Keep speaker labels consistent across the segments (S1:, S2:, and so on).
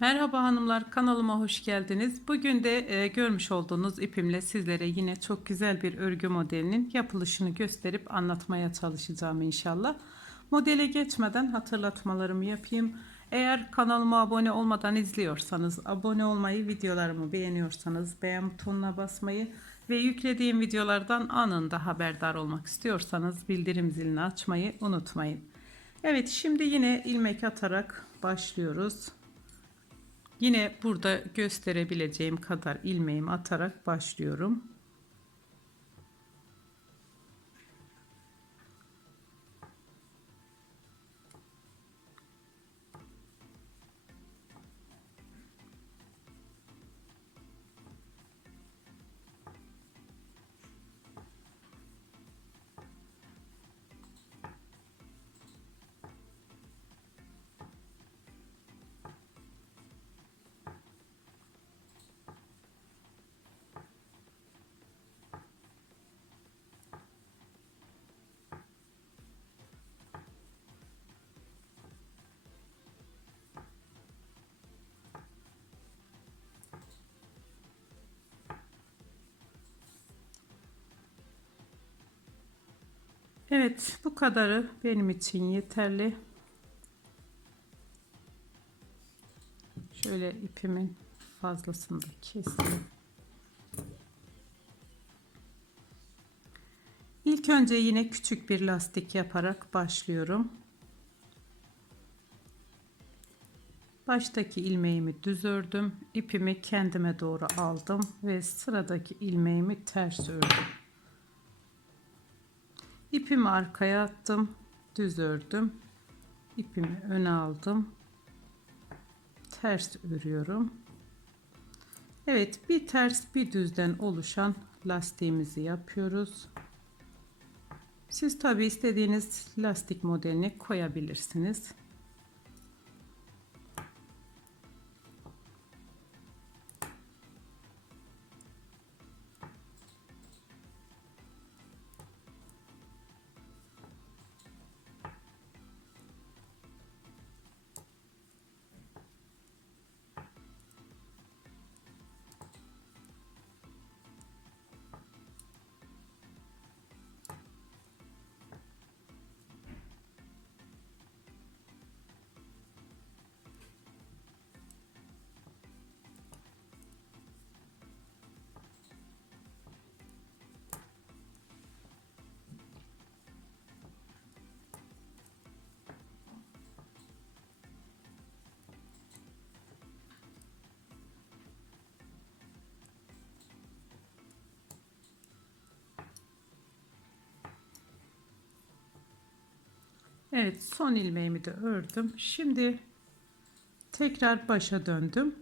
S1: Merhaba hanımlar kanalıma hoş geldiniz. Bugün de e, görmüş olduğunuz ipimle sizlere yine çok güzel bir örgü modelinin yapılışını gösterip anlatmaya çalışacağım inşallah. Modele geçmeden hatırlatmalarımı yapayım. Eğer kanalıma abone olmadan izliyorsanız, abone olmayı, videolarımı beğeniyorsanız beğen butonuna basmayı ve yüklediğim videolardan anında haberdar olmak istiyorsanız bildirim zilini açmayı unutmayın. Evet şimdi yine ilmek atarak başlıyoruz. Yine burada gösterebileceğim kadar ilmeğimi atarak başlıyorum. Evet bu kadarı benim için yeterli. Şöyle ipimin fazlasını da keseyim. İlk önce yine küçük bir lastik yaparak başlıyorum. Baştaki ilmeğimi düz ördüm. ipimi kendime doğru aldım ve sıradaki ilmeğimi ters ördüm. İpimi arkaya attım. Düz ördüm. İpimi öne aldım. Ters örüyorum. Evet, bir ters bir düzden oluşan lastiğimizi yapıyoruz. Siz tabi istediğiniz lastik modelini koyabilirsiniz. Evet son ilmeğimi de ördüm. Şimdi tekrar başa döndüm.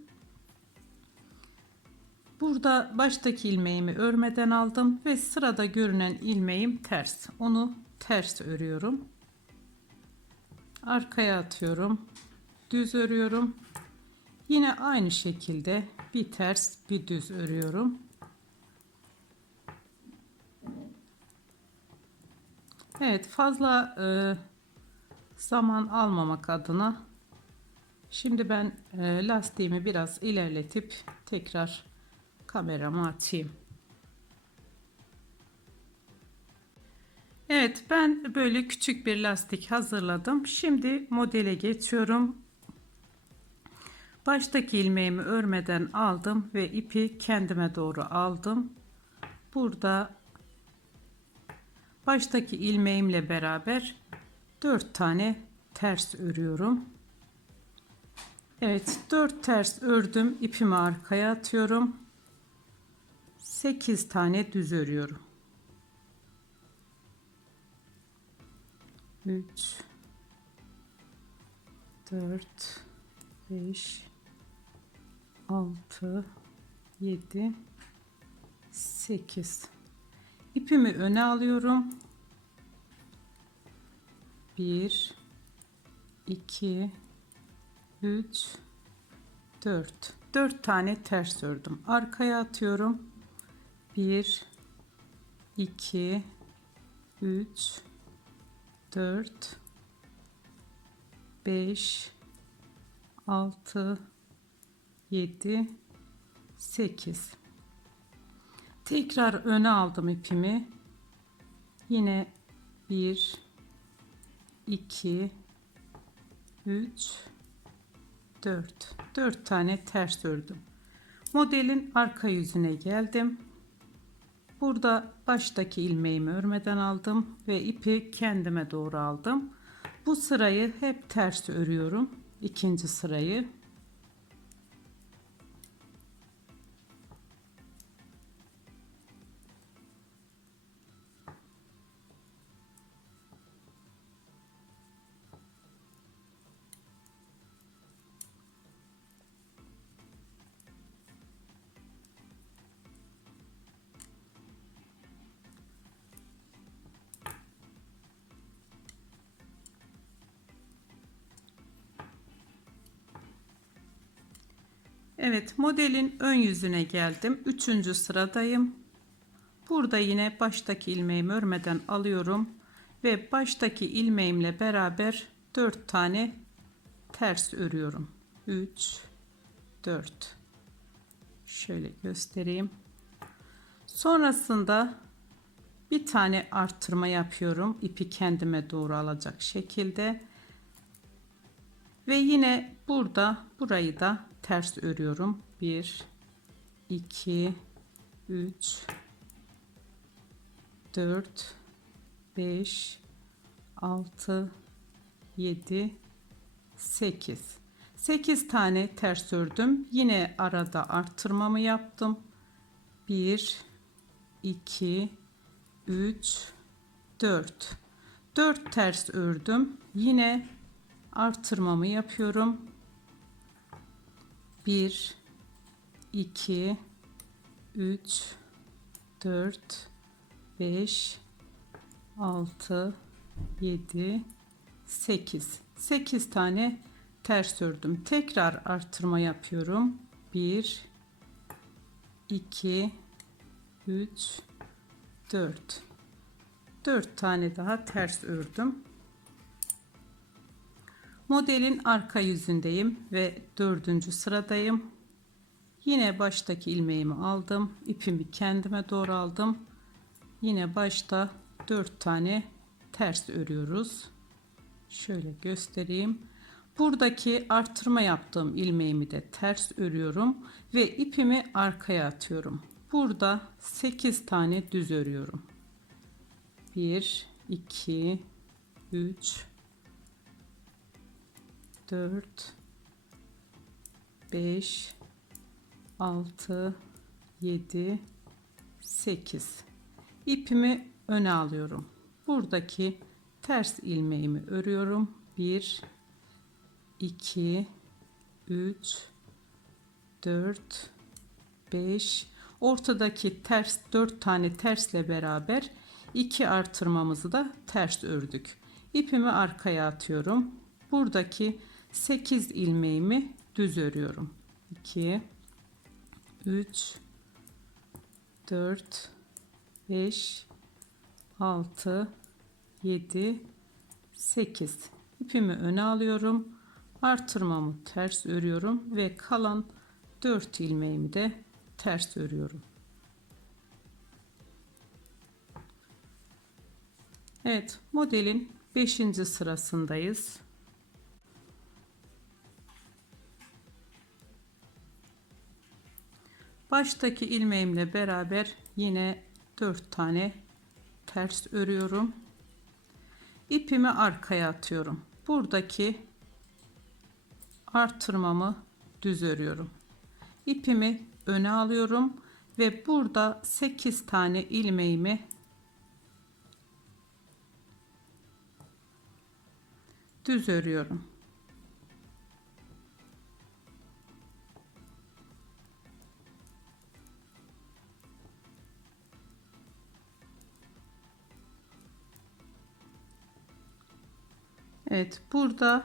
S1: Burada baştaki ilmeğimi örmeden aldım ve sırada görünen ilmeğim ters. Onu ters örüyorum. Arkaya atıyorum. Düz örüyorum. Yine aynı şekilde bir ters bir düz örüyorum. Evet fazla e, zaman almamak adına şimdi ben e, lastiğimi biraz ilerletip tekrar kameramı açayım. Evet ben böyle küçük bir lastik hazırladım. Şimdi modele geçiyorum. Baştaki ilmeğimi örmeden aldım ve ipi kendime doğru aldım. Burada baştaki ilmeğimle beraber 4 tane ters örüyorum. Evet 4 ters ördüm. ipimi arkaya atıyorum. 8 tane düz örüyorum. 3 4 5 6 7 8 ipimi öne alıyorum 1 2 3 4 4 tane ters ördüm. Arkaya atıyorum. 1 2 3 4 5 6 7 8 tekrar öne aldım ipimi. Yine 1 2 3 4 4 tane ters ördüm. Modelin arka yüzüne geldim. Burada baştaki ilmeğimi örmeden aldım ve ipi kendime doğru aldım. Bu sırayı hep ters örüyorum. İkinci sırayı Evet modelin ön yüzüne geldim. Üçüncü sıradayım. Burada yine baştaki ilmeğimi örmeden alıyorum. Ve baştaki ilmeğimle beraber 4 tane ters örüyorum. 3 4 Şöyle göstereyim. Sonrasında bir tane arttırma yapıyorum. ipi kendime doğru alacak şekilde. Ve yine burada burayı da ters örüyorum. 1 2 3 4 5 6 7 8 8 tane ters ördüm. Yine arada arttırmamı yaptım. 1 2 3 4 4 ters ördüm. Yine artırmamı yapıyorum. 1 2 3 4 5 6 7 8 8 tane ters ördüm. Tekrar artırma yapıyorum. 1 2 3 4 4 tane daha ters ördüm. Modelin arka yüzündeyim ve dördüncü sıradayım. Yine baştaki ilmeğimi aldım. ipimi kendime doğru aldım. Yine başta 4 tane ters örüyoruz. Şöyle göstereyim. Buradaki artırma yaptığım ilmeğimi de ters örüyorum ve ipimi arkaya atıyorum. Burada 8 tane düz örüyorum. 1 2 3 4 5 6 7 8 ipimi öne alıyorum. Buradaki ters ilmeğimi örüyorum. 1 2 3 4 5 ortadaki ters 4 tane tersle beraber 2 artırmamızı da ters ördük. İpimi arkaya atıyorum. Buradaki 8 ilmeğimi düz örüyorum. 2 3 4 5 6 7 8 ipimi öne alıyorum. Artırmamı ters örüyorum ve kalan 4 ilmeğimi de ters örüyorum. Evet, modelin 5. sırasındayız. Baştaki ilmeğimle beraber yine 4 tane ters örüyorum. İpimi arkaya atıyorum. Buradaki artırmamı düz örüyorum. İpimi öne alıyorum ve burada 8 tane ilmeğimi düz örüyorum Evet burada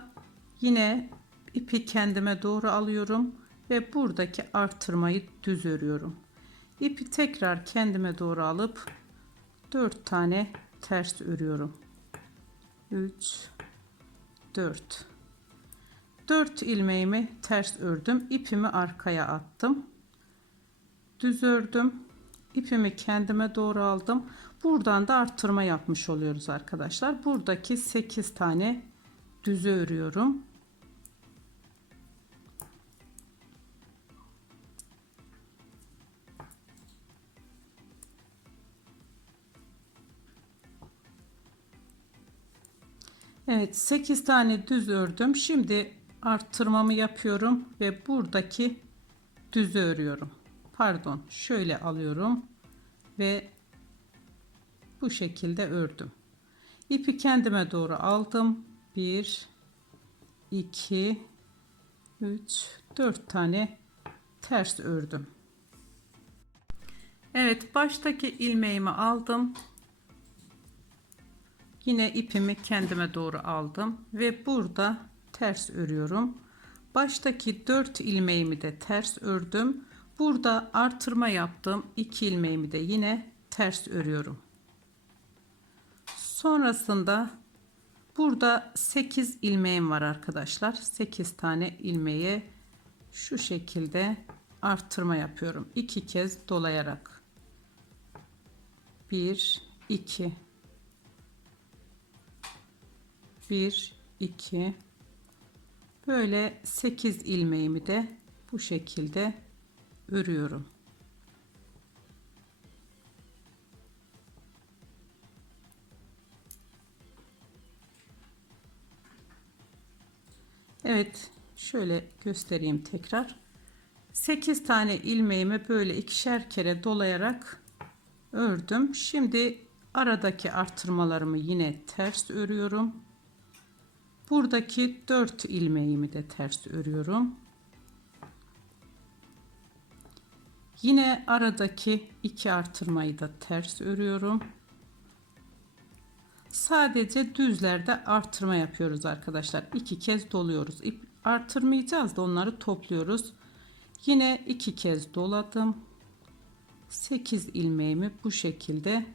S1: yine ipi kendime doğru alıyorum ve buradaki artırmayı düz örüyorum. İpi tekrar kendime doğru alıp 4 tane ters örüyorum. 3 4 4 ilmeğimi ters ördüm. ipimi arkaya attım. Düz ördüm. ipimi kendime doğru aldım. Buradan da arttırma yapmış oluyoruz arkadaşlar. Buradaki 8 tane düzü örüyorum. Evet 8 tane düz ördüm. Şimdi arttırmamı yapıyorum ve buradaki düzü örüyorum. Pardon şöyle alıyorum ve bu şekilde ördüm. İpi kendime doğru aldım. 1 2 3 4 tane ters ördüm. Evet baştaki ilmeğimi aldım. Yine ipimi kendime doğru aldım ve burada ters örüyorum. Baştaki 4 ilmeğimi de ters ördüm. Burada artırma yaptım. 2 ilmeğimi de yine ters örüyorum. Sonrasında burada 8 ilmeğim var arkadaşlar. 8 tane ilmeğe şu şekilde artırma yapıyorum. 2 kez dolayarak. 1 2 1 2 böyle 8 ilmeğimi de bu şekilde örüyorum. Evet şöyle göstereyim tekrar. 8 tane ilmeğimi böyle ikişer kere dolayarak ördüm. Şimdi aradaki artırmalarımı yine ters örüyorum. Buradaki 4 ilmeğimi de ters örüyorum. Yine aradaki iki artırmayı da ters örüyorum sadece düzlerde artırma yapıyoruz arkadaşlar. İki kez doluyoruz. İp artırmayacağız da onları topluyoruz. Yine iki kez doladım. 8 ilmeğimi bu şekilde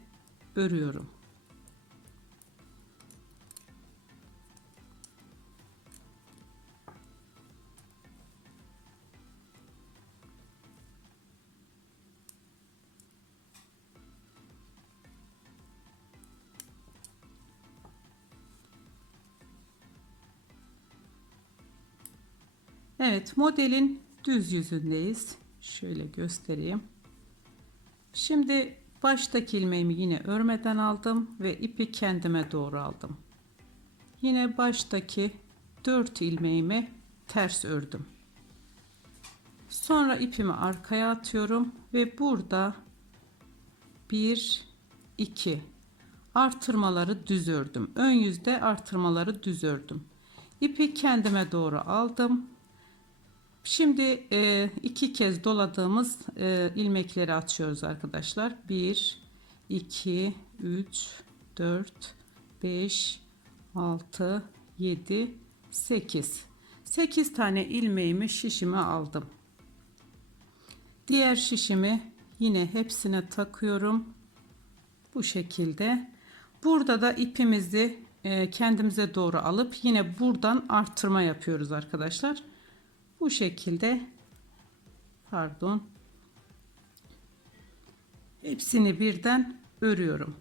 S1: örüyorum Evet modelin düz yüzündeyiz. Şöyle göstereyim. Şimdi baştaki ilmeğimi yine örmeden aldım ve ipi kendime doğru aldım. Yine baştaki 4 ilmeğimi ters ördüm. Sonra ipimi arkaya atıyorum ve burada 1 2 artırmaları düz ördüm. Ön yüzde artırmaları düz ördüm. İpi kendime doğru aldım Şimdi e, iki kez doladığımız e, ilmekleri açıyoruz arkadaşlar. 1, 2, 3, 4, 5, 6, 7, 8. 8 tane ilmeğimi şişime aldım. Diğer şişimi yine hepsine takıyorum. Bu şekilde. Burada da ipimizi e, kendimize doğru alıp yine buradan arttırma yapıyoruz arkadaşlar bu şekilde pardon hepsini birden örüyorum.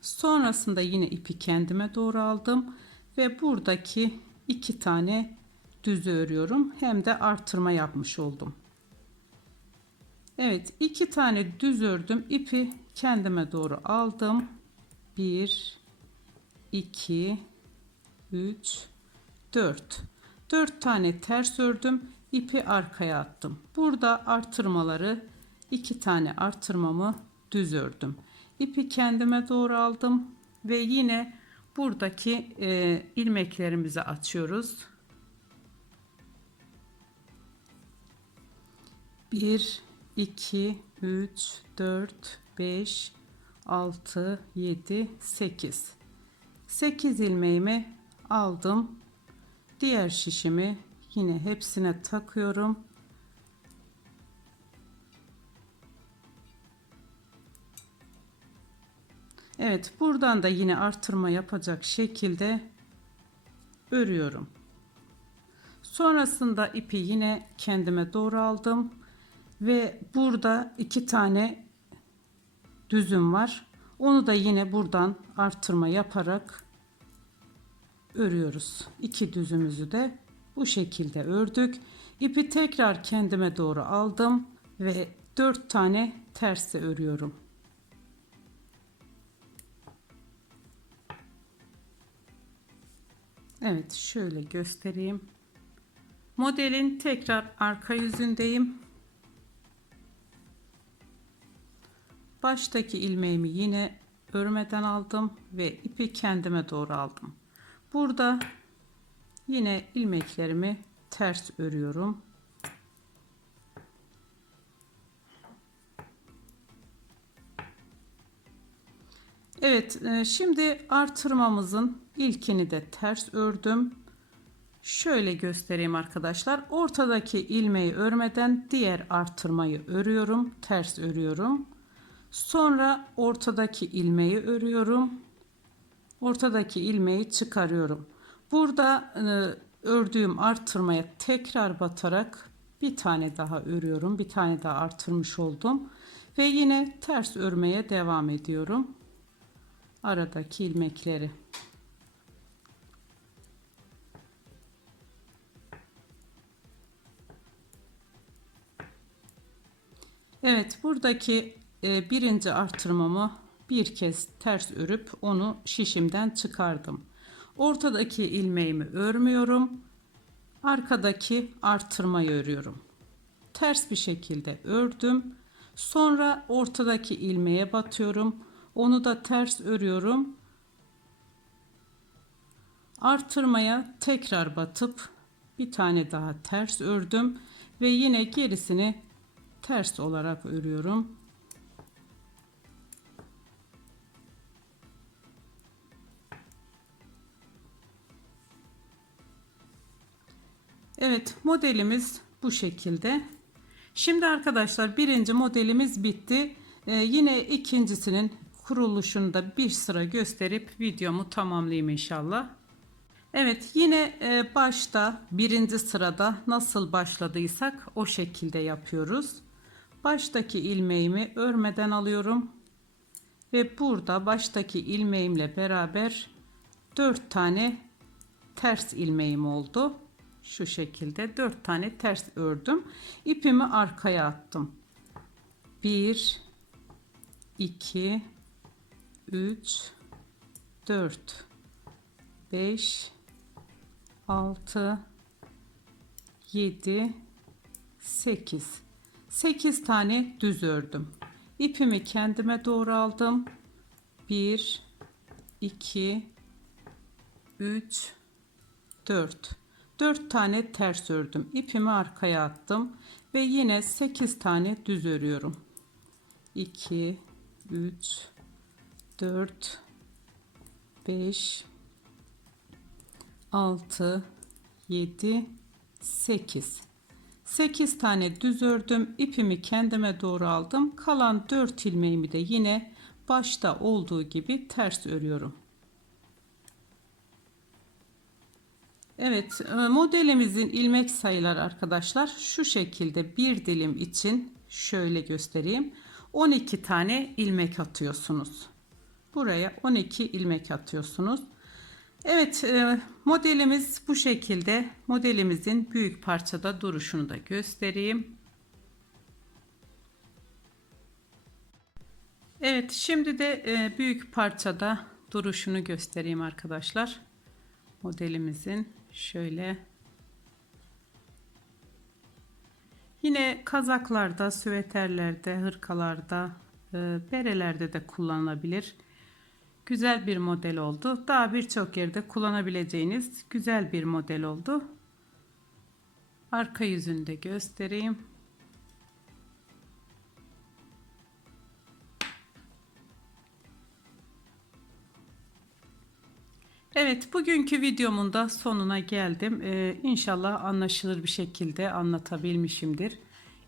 S1: Sonrasında yine ipi kendime doğru aldım ve buradaki iki tane düz örüyorum. Hem de artırma yapmış oldum. Evet iki tane düz ördüm. İpi kendime doğru aldım. 1 2 3 4 4 tane ters ördüm ipi arkaya attım. Burada artırmaları 2 tane artırmamı düz ördüm. İpi kendime doğru aldım ve yine buradaki e, ilmeklerimizi açıyoruz. 1 2 3 4 5 6 7 8 8 ilmeğimi aldım diğer şişimi yine hepsine takıyorum Evet buradan da yine artırma yapacak şekilde örüyorum Sonrasında ipi yine kendime doğru aldım ve burada iki tane düzüm var. Onu da yine buradan artırma yaparak örüyoruz. İki düzümüzü de bu şekilde ördük. İpi tekrar kendime doğru aldım ve 4 tane tersi örüyorum. Evet şöyle göstereyim. Modelin tekrar arka yüzündeyim. Baştaki ilmeğimi yine örmeden aldım ve ipi kendime doğru aldım. Burada yine ilmeklerimi ters örüyorum. Evet e, şimdi artırmamızın ilkini de ters ördüm. Şöyle göstereyim arkadaşlar. Ortadaki ilmeği örmeden diğer artırmayı örüyorum. Ters örüyorum. Sonra ortadaki ilmeği örüyorum. Ortadaki ilmeği çıkarıyorum. Burada e, ördüğüm artırmaya tekrar batarak bir tane daha örüyorum. Bir tane daha artırmış oldum. Ve yine ters örmeye devam ediyorum. Aradaki ilmekleri. Evet buradaki e, birinci artırmamı bir kez ters örüp onu şişimden çıkardım. Ortadaki ilmeğimi örmüyorum. Arkadaki artırmayı örüyorum. Ters bir şekilde ördüm. Sonra ortadaki ilmeğe batıyorum. Onu da ters örüyorum. Artırmaya tekrar batıp bir tane daha ters ördüm ve yine gerisini ters olarak örüyorum. Evet modelimiz bu şekilde. Şimdi arkadaşlar birinci modelimiz bitti. Ee, yine ikincisinin kuruluşunu da bir sıra gösterip videomu tamamlayayım inşallah. Evet yine e, başta birinci sırada nasıl başladıysak o şekilde yapıyoruz. Baştaki ilmeğimi örmeden alıyorum. Ve burada baştaki ilmeğimle beraber 4 tane ters ilmeğim oldu. Şu şekilde 4 tane ters ördüm. İpimi arkaya attım. 1 2 3 4 5 6 7 8 8 tane düz ördüm. İpimi kendime doğru aldım. 1 2 3 4 4 tane ters ördüm. İpimi arkaya attım ve yine 8 tane düz örüyorum. 2 3 4 5 6 7 8 8 tane düz ördüm ipimi kendime doğru aldım kalan 4 ilmeğimi de yine başta olduğu gibi ters örüyorum Evet e, modelimizin ilmek sayıları arkadaşlar şu şekilde bir dilim için şöyle göstereyim. 12 tane ilmek atıyorsunuz. Buraya 12 ilmek atıyorsunuz. Evet e, modelimiz bu şekilde. Modelimizin büyük parçada duruşunu da göstereyim. Evet şimdi de e, büyük parçada duruşunu göstereyim arkadaşlar. Modelimizin şöyle. Yine kazaklarda süveterlerde hırkalarda e, berelerde de kullanılabilir. Güzel bir model oldu. Daha birçok yerde kullanabileceğiniz güzel bir model oldu. Arka yüzünde göstereyim Evet bugünkü videomun da sonuna geldim. Ee, inşallah anlaşılır bir şekilde anlatabilmişimdir.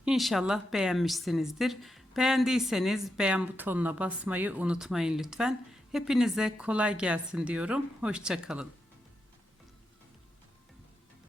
S1: İnşallah beğenmişsinizdir. Beğendiyseniz beğen butonuna basmayı unutmayın lütfen. Hepinize kolay gelsin diyorum. Hoşçakalın.